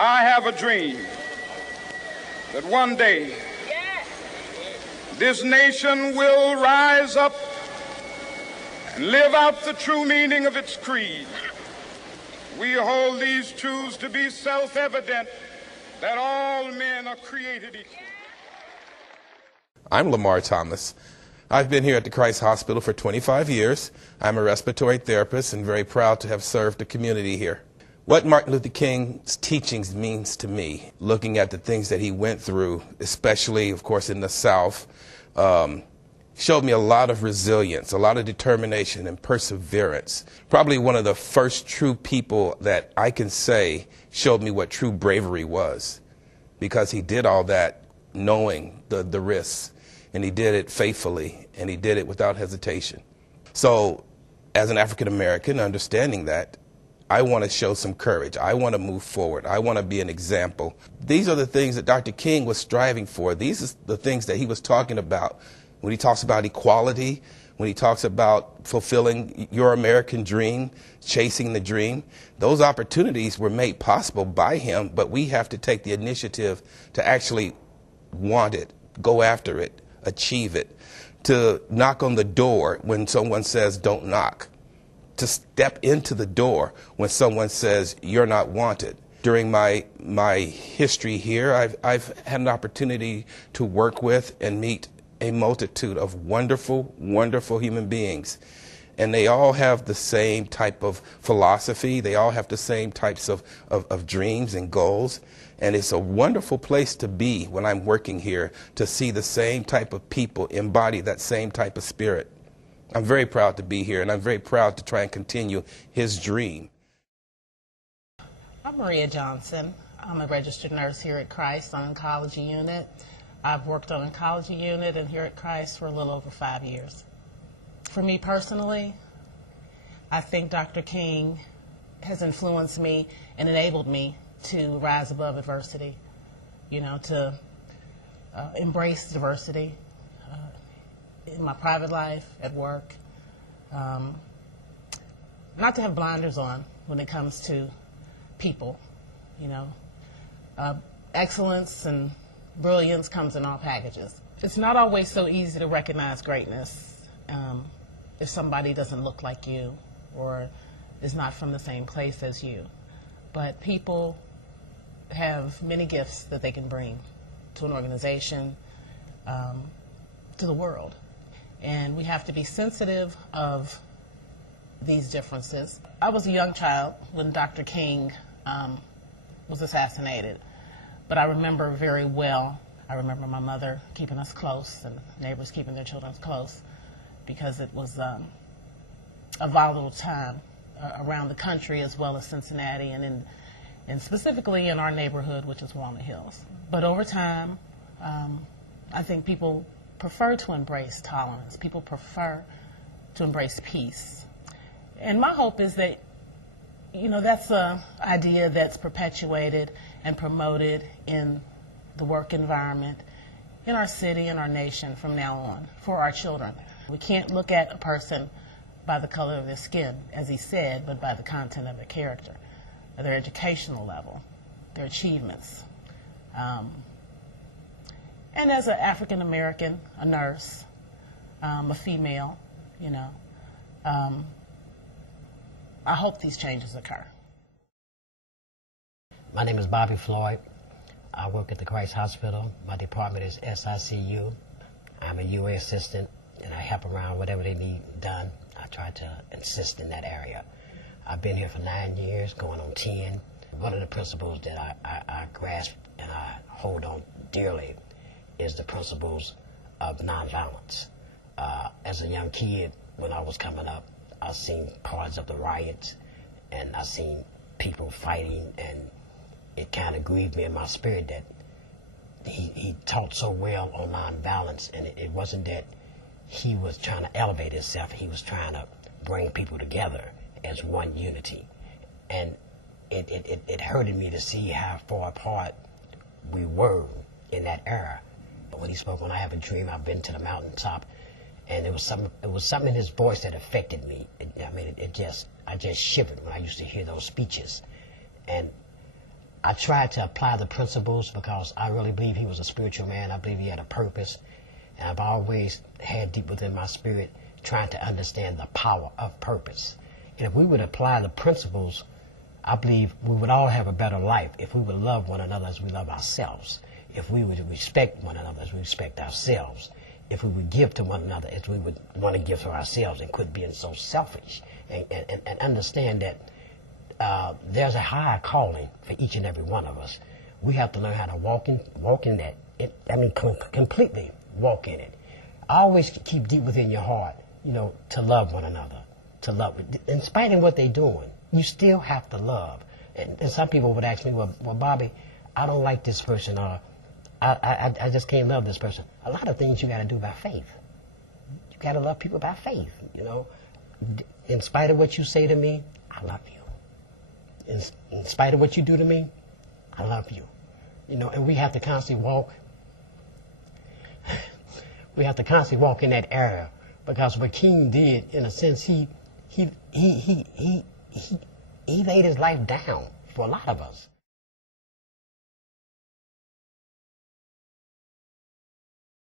I have a dream that one day this nation will rise up and live out the true meaning of its creed. We hold these truths to be self-evident, that all men are created equal. I'm Lamar Thomas. I've been here at the Christ Hospital for 25 years. I'm a respiratory therapist and very proud to have served the community here. What Martin Luther King's teachings means to me, looking at the things that he went through, especially, of course, in the South, showed me a lot of resilience, a lot of determination and perseverance. Probably one of the first true people that I can say showed me what true bravery was, because he did all that knowing the risks, and he did it faithfully, and he did it without hesitation. So as an African American, understanding that, I want to show some courage. I want to move forward. I want to be an example. These are the things that Dr. King was striving for. These are the things that he was talking about when he talks about equality, when he talks about fulfilling your American dream, chasing the dream. Those opportunities were made possible by him, but we have to take the initiative to actually want it, go after it, achieve it, to knock on the door when someone says don't knock, to step into the door when someone says you're not wanted. During my history here, I've had an opportunity to work with and meet a multitude of wonderful, wonderful human beings. And they all have the same type of philosophy. They all have the same types of dreams and goals. And it's a wonderful place to be when I'm working here, to see the same type of people embody that same type of spirit. I'm very proud to be here, and I'm very proud to try and continue his dream. I'm Maria Johnson. I'm a registered nurse here at Christ on oncology unit. I've worked on oncology unit and here at Christ for a little over 5 years. For me personally, I think Dr. King has influenced me and enabled me to rise above adversity, to embrace diversity in my private life, at work, not to have blinders on when it comes to people. Excellence and brilliance comes in all packages. It's not always so easy to recognize greatness if somebody doesn't look like you or is not from the same place as you. But people have many gifts that they can bring to an organization, to the world. And we have to be sensitive of these differences. I was a young child when Dr. King was assassinated, but I remember very well. I remember my mother keeping us close and neighbors keeping their children close, because it was a volatile time around the country as well as Cincinnati and specifically in our neighborhood, which is Walnut Hills. But over time, I think people prefer to embrace tolerance. People prefer to embrace peace. And my hope is that, that's an idea that's perpetuated and promoted in the work environment, in our city, in our nation from now on, for our children. We can't look at a person by the color of their skin, as he said, but by the content of their character, their educational level, their achievements. And as an African American, a nurse, a female, I hope these changes occur. My name is Bobby Floyd. I work at the Christ Hospital. My department is SICU. I'm a UA assistant, and I help around whatever they need done. I try to assist in that area. I've been here for 9 years, going on 10. One of the principles that I grasp and I hold on dearly is the principles of nonviolence. As a young kid, when I was coming up, I seen parts of the riots, and I seen people fighting, and it kind of grieved me in my spirit that he taught so well on nonviolence, and it wasn't that he was trying to elevate himself, he was trying to bring people together as one unity. And it hurted me to see how far apart we were in that era. But when he spoke on I Have a Dream, I've been to the mountaintop, and it was something in his voice that affected me. I just shivered when I used to hear those speeches. And I tried to apply the principles because I really believe he was a spiritual man. I believe he had a purpose. And I've always had deep within my spirit trying to understand the power of purpose. And if we would apply the principles, I believe we would all have a better life if we would love one another as we love ourselves. If we would respect one another as we respect ourselves. If we would give to one another as we would want to give to ourselves and quit being so selfish. And understand that there's a higher calling for each and every one of us. We have to learn how to walk in that. Completely walk in it. Always keep deep within your heart, to love one another. To love, in spite of what they're doing, you still have to love. And some people would ask me, well, Bobby, I don't like this person, or I just can't love this person. A lot of things you got to do by faith. You got to love people by faith, In spite of what you say to me, I love you. In spite of what you do to me, I love you. And we have to constantly walk. We have to constantly walk in that area, because what King did, in a sense, he laid his life down for a lot of us.